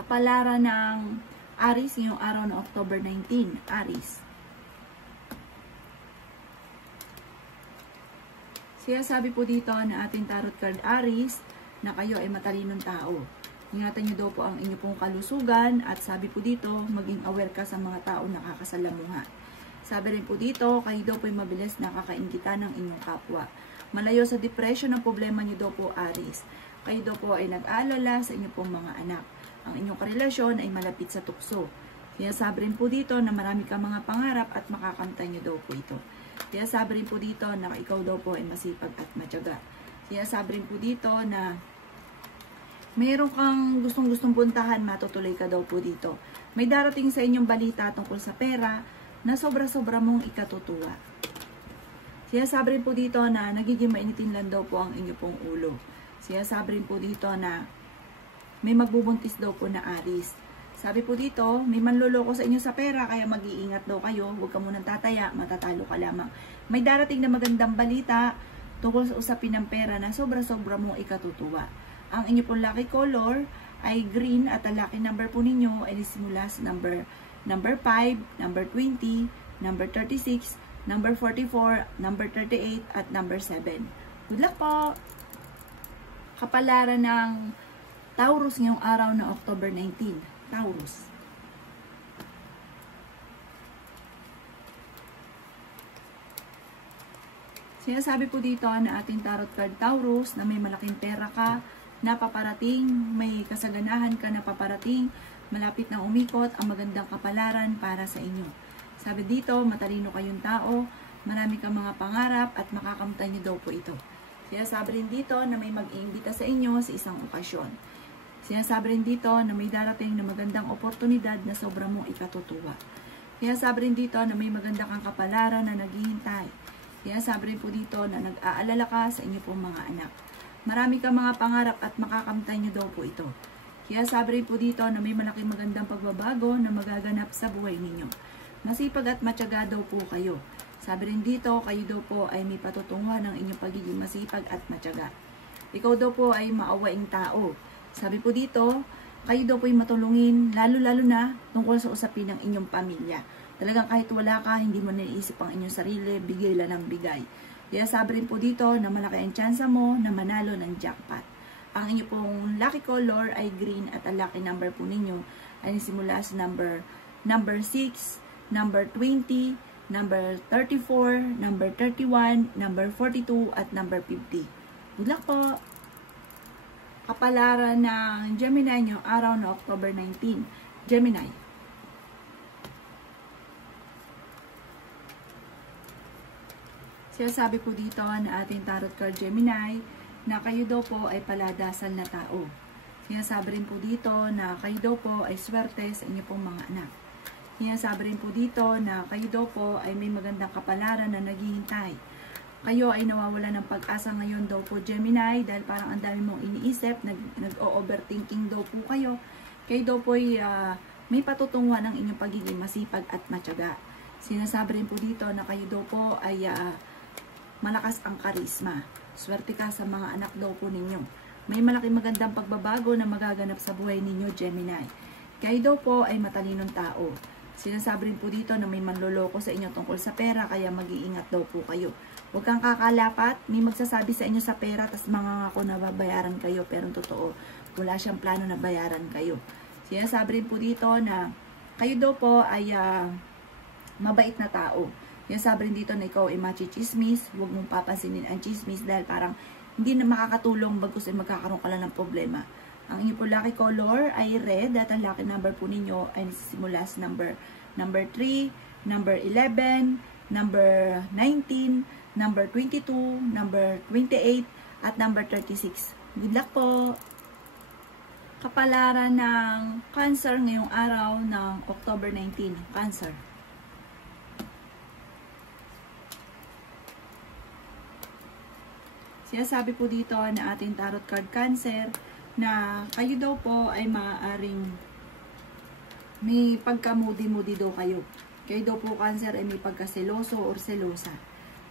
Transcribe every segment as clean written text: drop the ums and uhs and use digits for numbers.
Kapalaran ng Aries ngayong araw ng October 19. Aries. Siya sabi po dito na ating tarot card Aries na kayo ay matalinong tao. Ingatan nyo daw po ang inyo pong kalusugan at sabi po dito maging aware ka sa mga tao na nakakasalamuha. Sabi rin po dito kayo daw po ay mabilis nakakainggitan ng inyong kapwa. Malayo sa depression ang problema nyo daw po Aries. Kayo daw po ay nag-aalala sa inyong pong mga anak. Ang inyong karelasyon ay malapit sa tukso. Kaya sabi rin po dito na marami kang mga pangarap at makakamtan nyo daw po ito. Kaya sabi rin po dito na ikaw daw po ay masipag at matyaga. Kaya sabi rin po dito na mayroon kang gustong-gustong puntahan, matutuloy ka daw po dito. May darating sa inyong balita tungkol sa pera na sobra-sobra mong ikatutuwa. Kaya sabi rin po dito na nagiging mainitin lang daw po ang inyong pong ulo. Kaya sabi rin po dito na may magbubuntis daw po na Aries. Sabi po dito, may manloloko sa inyo sa pera, kaya mag-iingat daw kayo. Huwag ka munang tataya, matatalo ka lamang. May darating na magandang balita tungkol sa usapin ng pera na sobra-sobra mong ikatutuwa. Ang inyo pong lucky color ay green at ang lucky number po ninyo ay simula sa number 5, number 20, number 36, number 44, number 38, at number 7. Good luck po! Kapalaran ng Taurus ngayong araw na October 19. Taurus. Sinasabi po dito na ating tarot card Taurus na may malaking pera ka na paparating, may kasaganahan ka na paparating, malapit na umikot ang magandang kapalaran para sa inyo. Sabi dito, matalino kayong tao, marami kang mga pangarap at makakamtan niyo daw po ito. Kaya sabi rin dito na may mag-iimbita sa inyo sa isang okasyon. Sinasabi rin dito na may darating na magandang oportunidad na sobrang mong ikatutuwa. Kaya sabi rin dito na may maganda kang kapalaran na naghihintay. Kaya sabi rin po dito na nag-aalala ka sa inyo pong mga anak. Marami kang mga pangarap at makakamtan nyo daw po ito. Kaya sabi rin po dito na may malaking magandang pagbabago na magaganap sa buhay ninyo. Masipag at matyaga daw po kayo. Sabi rin dito, kayo daw po ay may patutunguhan ng inyong pagiging masipag at matyaga. Ikaw daw po ay maawaing tao. Sabi po dito, kayo daw po ay matulungin, lalo-lalo na tungkol sa usapin ng inyong pamilya. Talagang kahit wala ka, hindi mo naiisip ang inyong sarili, bigay lang ng bigay. Kaya sabi rin po dito na malaki ang tsansa mo na manalo ng jackpot. Ang inyong pong lucky color ay green at ang lucky number po ninyo ay simula sa number 6, number 20, number 34, number 31, number 42, at number 50. Good luck po! Kapalaran ng Gemini ngayong araw na October 19. Gemini. Sabi po dito na ating tarot card Gemini na kayo daw po ay paladasal na tao. Sabi rin po dito na kayo daw po ay swerte sa inyo pong mga anak. Sabi rin po dito na kayo daw po ay may magandang kapalaran na naghihintay. Kayo ay nawawala ng pag-asa ngayon daw po Gemini dahil parang ang dami mong iniisip, nag-overthinking daw po kayo. Kayo daw po ay may patutunguhan ng inyong pagiging masipag at matyaga. Sinasabi rin po dito na kayo daw po ay malakas ang karisma. Swerte ka sa mga anak daw po ninyo. May malaking magandang pagbabago na magaganap sa buhay ninyo Gemini. Kayo daw po ay matalinong tao. Sinasabi rin po dito na may manloloko sa inyo tungkol sa pera kaya mag-iingat daw po kayo. Huwag kang kakalapat, may magsasabi sa inyo sa pera tas mangangako na babayaran kayo pero totoo, wala siyang plano na bayaran kayo. Sinasabi rin po dito na kayo daw po ay mabait na tao. Sinasabi rin dito na ikaw ay machichismis, huwag mong papansinin ang chismis dahil parang hindi na makakatulong bagkus ay magkakaroon ka lang ng problema. Ang inyo po lucky color ay red at ang lucky number po ninyo ay nasisimula sa number 3, number 11, number 19, number 22, number 28, at number 36. Good luck po! Kapalaran ng Cancer ngayong araw ng October 19. Cancer. Sinasabi po dito na ating tarot card Cancer na kayo daw po ay maaaring may pagka-moody-moody daw kayo. Kayo daw po Cancer ay may pagkaseloso or selosa.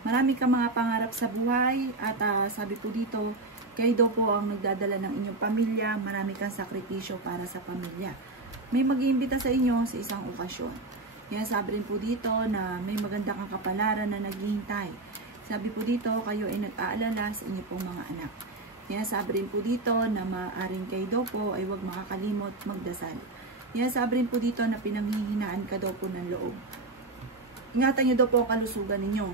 Marami kang mga pangarap sa buhay at sabi po dito, Kayo daw po ang nagdadala ng inyong pamilya, marami kang sakripisyo para sa pamilya. May mag-iimbita sa inyo sa isang okasyon. Kaya sabi rin po dito na may maganda kang kapalaran na naghihintay. Sabi po dito, kayo ay nag-aalala sa inyo pong mga anak. Kaya sabi rin po dito na maaaring kayo daw po ay huwag makakalimot magdasal. Kaya sabi rin po dito na pinanghihinaan ka daw po ng loob. Ingatan nyo daw po ang kalusugan ninyo.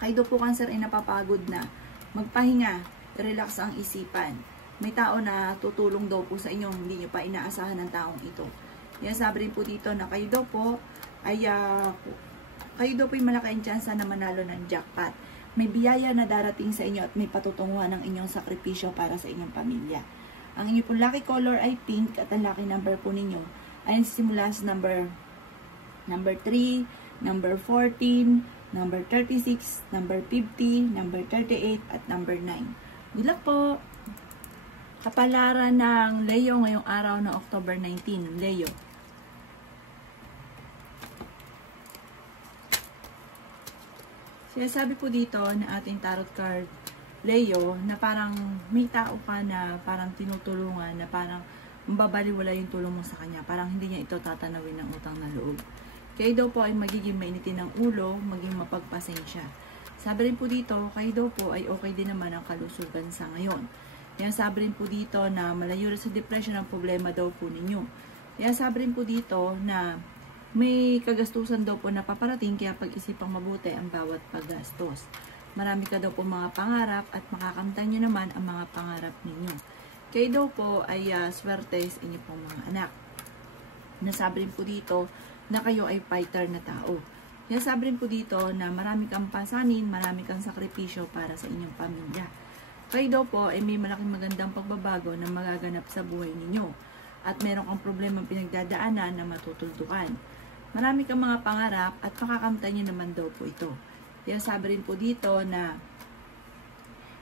Kayo daw po cancer ay napapagod na. Magpahinga. Relax ang isipan. May tao na tutulong daw po sa inyo, hindi nyo pa inaasahan ng taong ito. Kaya sabi rin po dito na kayo daw po ay malaki ang tsansa na manalo ng jackpot. May biyaya na darating sa inyo at may patutunguhan ng inyong sakripisyo para sa inyong pamilya. Ang inyong po lucky color ay pink at ang lucky number po ninyo ay simula sa number 3, number 14, number 36, number 50, number 38 at number 9. Good luck po! Kapalaran ng Leo ngayong araw ng October 19. Leo. Sinasabi po dito na ating tarot card, Leo, na parang may tao ka na parang tinutulungan, na parang mababaliwala yung tulong mo sa kanya. Parang hindi niya ito tatanawin ng utang na loob. Kayo daw po ay magiging mainitin ng ulo, maging mapagpasensya. Sabi rin po dito, kayo daw po ay okay din naman ang kalusugan sa ngayon. Kaya sabi rin po dito na malayo rin sa depression ang problema daw po ninyo. Kaya sabi rin po dito na may kagastusan daw po na paparating, kaya pag-isipang mabuti ang bawat paggastos. Marami ka daw po mga pangarap at makakamtan nyo naman ang mga pangarap ninyo. Kayo daw po ay swerte sa inyo pong mga anak. Nasabi rin po dito na kayo ay fighter na tao. Kaya sabi rin po dito na marami kang pasanin, marami kang sakripisyo para sa inyong pamilya. Kayo daw po ay may malaking magandang pagbabago na magaganap sa buhay ninyo. At meron kang problemang pinagdadaanan na matutuldukan. Marami kang mga pangarap at makakamtan nyo naman daw po ito. Kaya sabi rin po dito na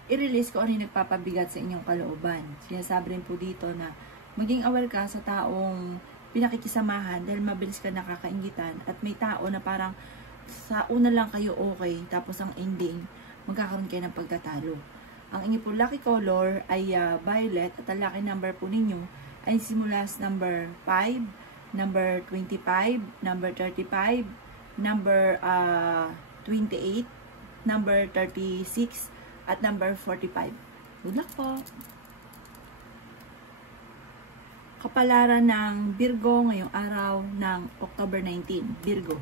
i-release ko ano yung nagpapabigat sa inyong kalooban. Kaya sabi rin po dito na maging aware ka sa taong pinakikisamahan dahil mabilis ka nakakaingitan at may tao na parang sa una lang kayo okay tapos ang ending magkakaroon kayo ng pagtatalo. Ang inyo po lucky color ay violet at ang lucky number po ninyo ay simula sa number 5, number 25, number 35, number 28, number 36 at number 45. Good luck po! Kapalaran ng Virgo ngayong araw ng October 19. Virgo.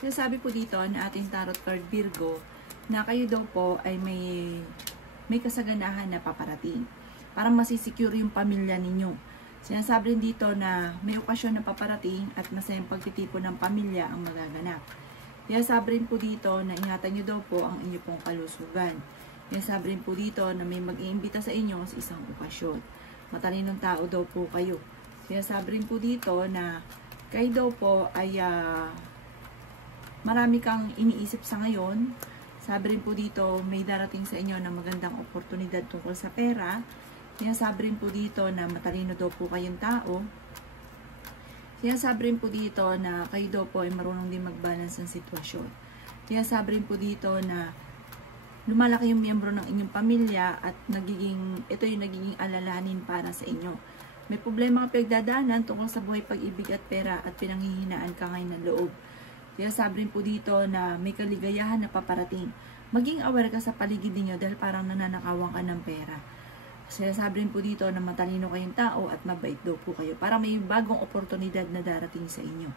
Sinasabi po dito na ating tarot card Virgo na kayo daw po ay may kasaganahan na paparating. Parang masisecure yung pamilya ninyo. Sinasabi rin dito na may okasyon na paparating at masayang pagtitipon ng pamilya ang magaganap. Kaya sabi rin po dito na ingatan nyo daw po ang inyo pong kalusugan. Kaya sabi rin po dito na may mag-iimbita sa inyo sa isang okasyon. Matalinong tao daw po kayo. Kaya sabi rin po dito na kayo daw po ay marami kang iniisip sa ngayon. Sabi rin po dito may darating sa inyo na magandang oportunidad tungkol sa pera. Kaya sabi rin po dito na matalino daw po kayong tao. Kaya sabi rin po dito na kayo daw po ay marunong din mag-balance ng sitwasyon. Kaya sabi rin po dito na lumalaki yung miyembro ng inyong pamilya at ito yung nagiging alalahanin para sa inyo. May problema ka pinagdadaanan tungkol sa buhay, pag-ibig at pera at pinanghihinaan ka ngayon ng loob. Kaya sabi rin po dito na may kaligayahan na paparating. Maging aware ka sa paligid ninyo dahil parang nananakawan ka ng pera. Kaya sabi rin po dito na matalino kayong tao at mabait daw po kayo. Para may bagong oportunidad na darating sa inyo.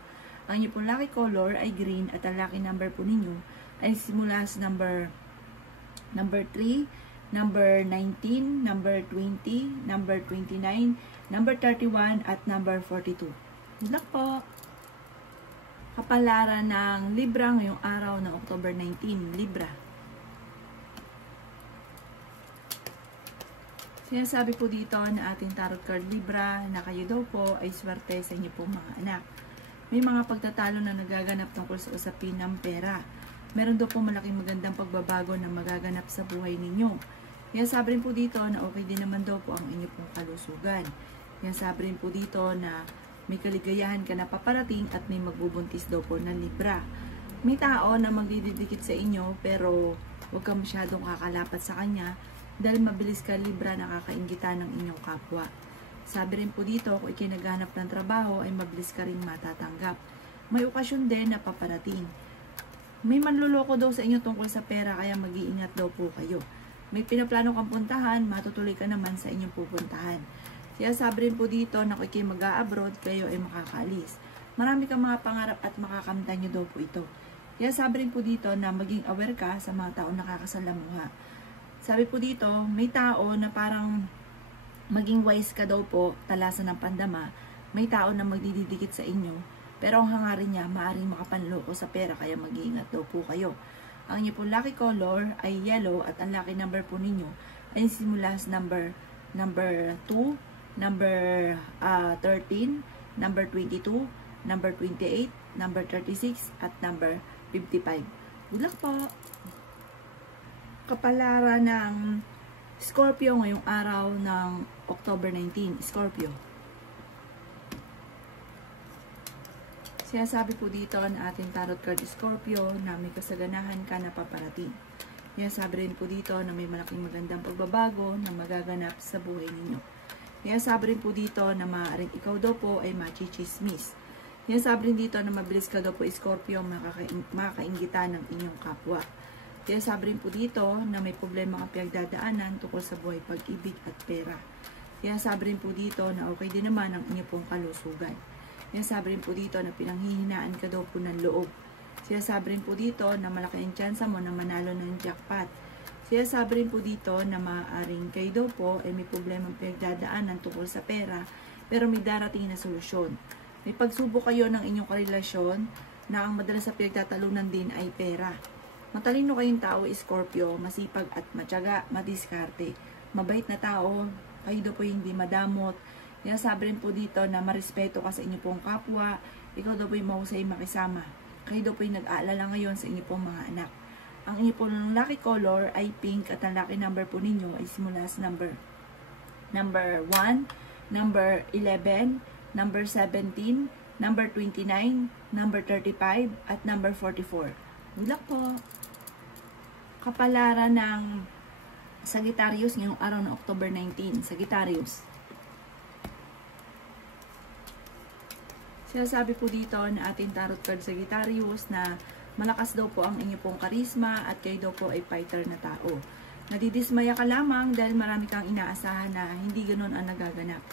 Ang inyo pong lucky color ay green at ang lucky number po ninyo ay simula sa number 3, number 19, number 20, number 29, number 31, at number 42. Good luck po! Kapalaran ng Libra ngayong araw ng October 19. Libra. Sinasabi po dito na ating tarot card Libra na kayo daw po ay swerte sa inyo pong mga anak. May mga pagtatalo na nagaganap tungkol sa usapin ng pera. Meron daw po malaking magandang pagbabago na magaganap sa buhay ninyo. Kaya sabi rin po dito na okay din naman daw po ang inyo pong kalusugan. Kaya sabi rin po dito na may kaligayahan ka na paparating at may magbubuntis daw po na Libra. may tao na magdidikit sa inyo pero huwag ka masyadong kakalapat sa kanya dahil mabilis ka libra nakakainggitan ng inyong kapwa. Sabi rin po dito, kung ikinaghanap ng trabaho ay mabilis ka rin matatanggap. May okasyon din na paparating. May manluloko daw sa inyo tungkol sa pera kaya mag-iingat daw po kayo. May pinaplano kang puntahan, matutuloy ka naman sa inyong pupuntahan. Kaya sabi rin po dito na kung kayo mag-a-abroad, kayo ay makakaalis. Marami kang mga pangarap at makakamtan nyo daw po ito. Kaya sabi rin po dito na maging aware ka sa mga taong nakakasalamuha. Sabi po dito, may tao na parang maging wise ka daw po, talasan ng pandama. May tao na magdidikit sa inyo, pero ang hangarin niya, maaaring makapanloko sa pera, kaya mag-iingat daw po kayo. Ang inyo po lucky color ay yellow at ang lucky number po ninyo ay simula sa number 2, number 13, number 22, number 28, number 36, at number 55. Good luck po! Kapalaran ng Scorpio ngayong araw ng October 19. Scorpio. Sinasabi po dito na ating tarot card Scorpio na may kasaganahan ka na paparating. Sinasabi rin po dito na may malaking magandang pagbabago na magaganap sa buhay ninyo. Sinasabi rin po dito na maaaring ikaw daw po ay machichismis. Sinasabi rin dito na mabilis ka daw po Scorpio makakaingitan ng inyong kapwa. Kaya sabi rin po dito na may problema kang pinagdadaanan tungkol sa buhay, pag-ibig at pera. Kaya sabi rin po dito na okay din naman ang inyong pong kalusugan. Kaya sabi rin po dito na pinanghihinaan ka daw po ng loob. Kaya sabi rin po dito na malaki ang tsansa mo na manalo ng jackpot. Kaya sabi rin po dito na maaaring kayo daw po ay may problema ang pinagdadaanan tungkol sa pera pero may darating na solusyon. May pagsubok kayo ng inyong karelasyon na ang madalas sa pinagtatalunan din ay pera. Matalino kayong tao, Scorpio, masipag at matyaga, madiskarte. Mabait na tao, kayo daw po hindi madamot. Kaya sabi rin po dito na marespeto ka sa inyo pong kapwa, ikaw daw po yung mahusay makisama. Kayo daw po yung nag-aalala ngayon sa inyo pong mga anak. Ang inyo pong lucky color ay pink at ang lucky number po ninyo ay simula sa number 1, number 11, number 17, number 29, number 35, at number 44. Good luck po! Kapalaran ng Sagittarius ngayong araw ng October 19. Sagittarius. Sinasabi po dito na ating tarot card Sagittarius na malakas daw po ang inyo pong karisma at kayo daw po ay fighter na tao. Nadidismaya ka lamang dahil marami kang inaasahan na hindi ganun ang nagaganap.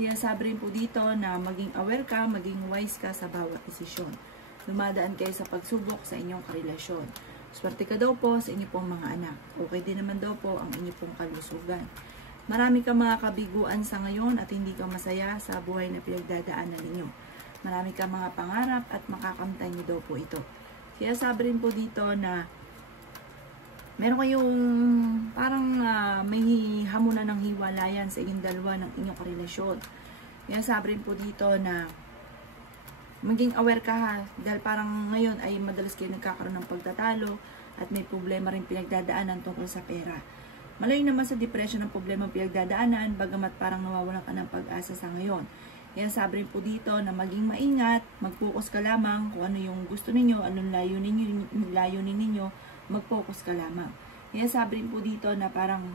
Sinasabi rin po dito na maging aware ka, maging wise ka sa bawat desisyon. Dumadaan kayo sa pagsubok sa inyong karelasyon. Swerte ka daw po sa inyo pong mga anak. Okay din naman daw po ang inyo pong kalusugan. Marami kang mga kabiguan sa ngayon at hindi ka masaya sa buhay na pinagdadaanan ninyo. Marami kang mga pangarap at makakamtan niyo daw po ito. Kaya sabi rin po dito na meron kayong parang may hamunan ng hiwalayan sa inyong dalawa ng inyong karelasyon. Kaya sabi rin po dito na maging aware ka ha, dahil parang ngayon ay madalas kayo nagkakaroon ng pagtatalo at may problema rin pinagdadaanan tungkol sa pera. Malayo naman sa depression ng problema pinagdadaanan, bagamat parang nawawalan ka ng pag-asa sa ngayon. Kaya sabi rin po dito na maging maingat, mag-focus ka lamang kung ano yung gusto ninyo, anong layunin ninyo, mag-focus ka lamang. Kaya sabi rin po dito na parang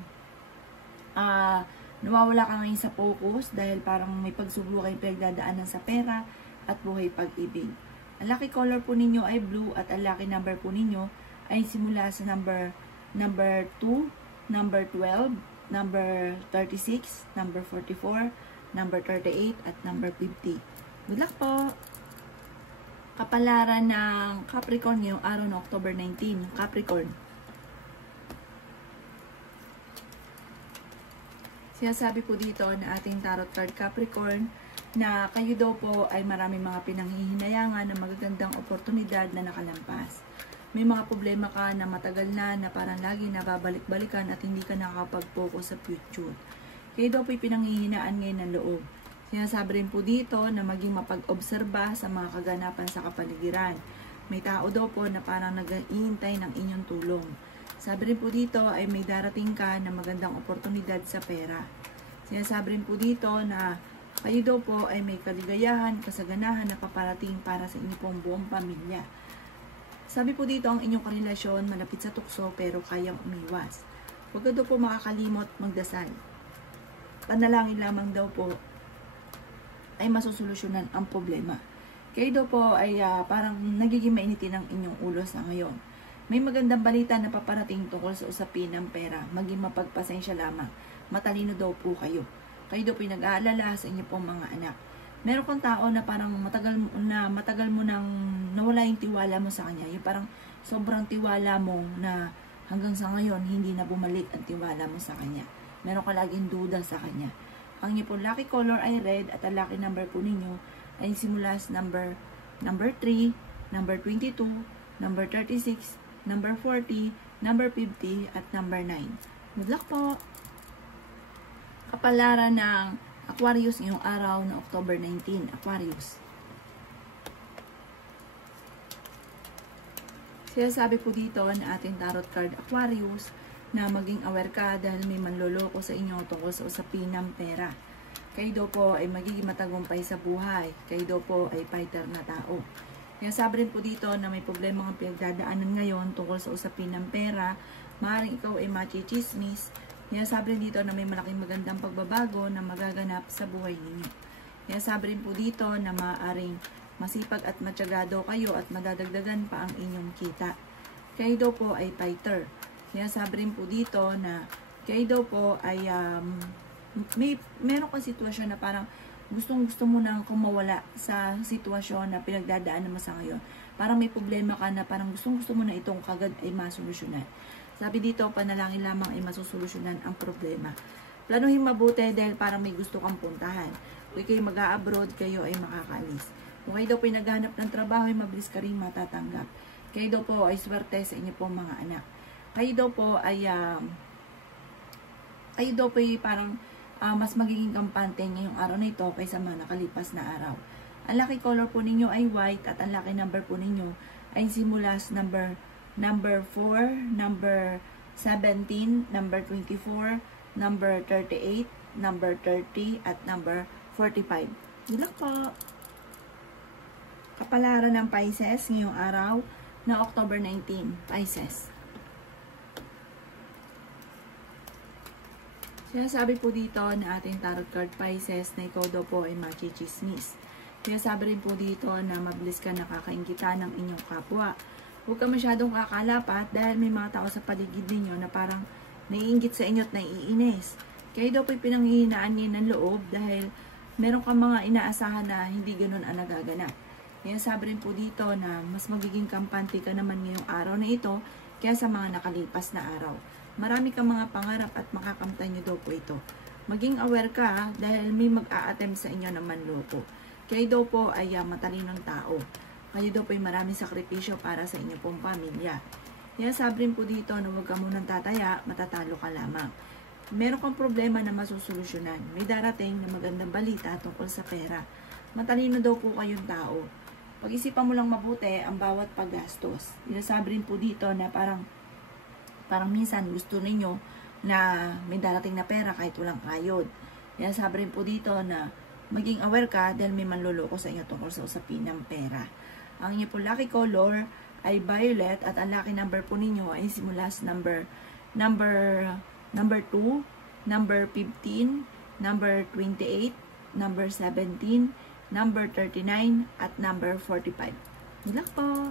nawawala ka ngayon sa focus dahil parang may pagsubok kayong pinagdadaanan sa pera at buhay pag-ibig. Ang lucky color po ninyo ay blue at ang lucky number po ninyo ay simula sa number 2, number 12, number 36, number 44, number 38, at number 50. Good luck po! Kapalaran ng Capricorn ngayong araw ng October 19. Capricorn. Sinasabi po dito na ating tarot card Capricorn na kayo daw po ay maraming mga pinanghihinayangan na magagandang oportunidad na nakalampas. May mga problema ka na matagal na parang lagi nababalik-balikan at hindi ka nakakapag-focus sa future. Kayo daw po ay pinanghihinaan ngayon ng loob. Sinasabi rin po dito na maging mapag-obserba sa mga kaganapan sa kapaligiran. May tao daw po na parang nag-iintay ng inyong tulong. Sabi rin po dito ay may darating ka na magandang oportunidad sa pera. Sinasabi rin po dito na kayo daw po ay may kaligayahan, kasaganahan na paparating para sa inyong pong buong pamilya. Sabi po dito, ang inyong karelasyon malapit sa tukso pero kayang umiwas. Huwag ka daw po makakalimot magdasal. Panalangin lamang daw po ay masusolusyonan ang problema. Kayo daw po ay parang nagiging mainitin ang inyong ulo sa ngayon. May magandang balita na paparating tungkol sa usapin ng pera. Maging mapagpasensya lamang. Matalino daw po kayo. Kayo daw po ay nag-aalala sa inyo pong mga anak. Meron kang tao na parang matagal mo nang nawala yung tiwala mo sa kanya. Yung parang sobrang tiwala mo na hanggang sa ngayon hindi na bumalik ang tiwala mo sa kanya. Meron ka laging duda sa kanya. Ang inyo pong lucky color ay red at ang lucky number po ninyo ay simula sa number 3, number 22, number 36, number 40, number 50, at number 9. Good luck po! Kapalaran ng Aquarius ngayong araw na October 19. Aquarius. Sinasabi po dito na ating tarot card Aquarius na maging aware ka dahil may manloloko sa inyo tungkol sa usapin ng pera. Kayo daw po ay magiging matagumpay sa buhay. Kayo daw po ay fighter na tao. Kaya sabi rin po dito na may problema ang pinagdadaanan ngayon tungkol sa usapin ng pera. Maaaring ikaw ay machichismis. Kaya sabi rin dito na may malaking magandang pagbabago na magaganap sa buhay ninyo. Kaya sabi rin po dito na maaaring masipag at matsyagado kayo at madadagdagan pa ang inyong kita. Kayo daw po ay fighter. Kaya sabi rin po dito na kayo daw po ay meron kang sitwasyon na parang gustong-gusto mo nang kumawala sa sitwasyon na pinagdadaanan mo sa ngayon. Parang may problema ka na parang gustong-gusto mo na itong kagad ay masolusyonan. Sabi dito, panalangin lamang ay masusolusyonan ang problema. Planuhin mabuti dahil parang may gusto kang puntahan. Kung kayo mag-a-abroad, kayo ay makakaalis. Kung kayo daw po ay naghahanap ng trabaho, ay mabilis ka rin matatanggap. Kayo daw po ay swerte sa inyo pong mga anak. Kayo daw po ay parang mas magiging kampante ngayong araw na ito kaysa mga nakalipas na araw. Ang lucky color po ninyo ay white at ang lucky number po ninyo ay simula sa number 4, number 17, number 24, number 38, number 30, at number 45. Good luck po! Kapalaran ng Pisces ngayong araw na October 19. Pisces. Sinasabi po dito na ating tarot card Pisces na ikaw daw po ay machichismis. Sinasabi rin po dito na mabilis ka nakakaingita ng inyong kapwa. Huwag ka masyadong kakalapat dahil may mga tao sa paligid ninyo na parang naiinggit sa inyo at naiinis. Kayo daw po ay pinanghihinaan niyo ng loob dahil meron kang mga inaasahan na hindi ganun ang nagaganap. Kaya sabi rin po dito na mas magiging kampante ka naman ngayong araw na ito kaysa mga nakalipas na araw. Marami kang mga pangarap at makakamtan nyo daw po ito. Maging aware ka dahil may mag-a-attempt sa inyo na manloko. Kayo daw po ay matalinong tao. Kayo daw po ay maraming sakripisyo para sa inyo pong pamilya. Kaya sabi rin po dito na huwag ka munang tataya, matatalo ka lamang. Meron kang problema na masusolusyonan. May darating na magandang balita tungkol sa pera. Matalino daw po kayong tao. Pag-isipan mo lang mabuti ang bawat paggastos. Sabi rin po dito na parang minsan gusto ninyo na may darating na pera kahit walang kayod. Kaya sabi rin po dito na maging aware ka dahil may manloloko sa inyo tungkol sa usapin ng pera. Ang inyo po lucky color ay violet at ang lucky number po ninyo ay simula sa number 2, number 15, number 28, number 17, number 39, at number 45. Good luck po!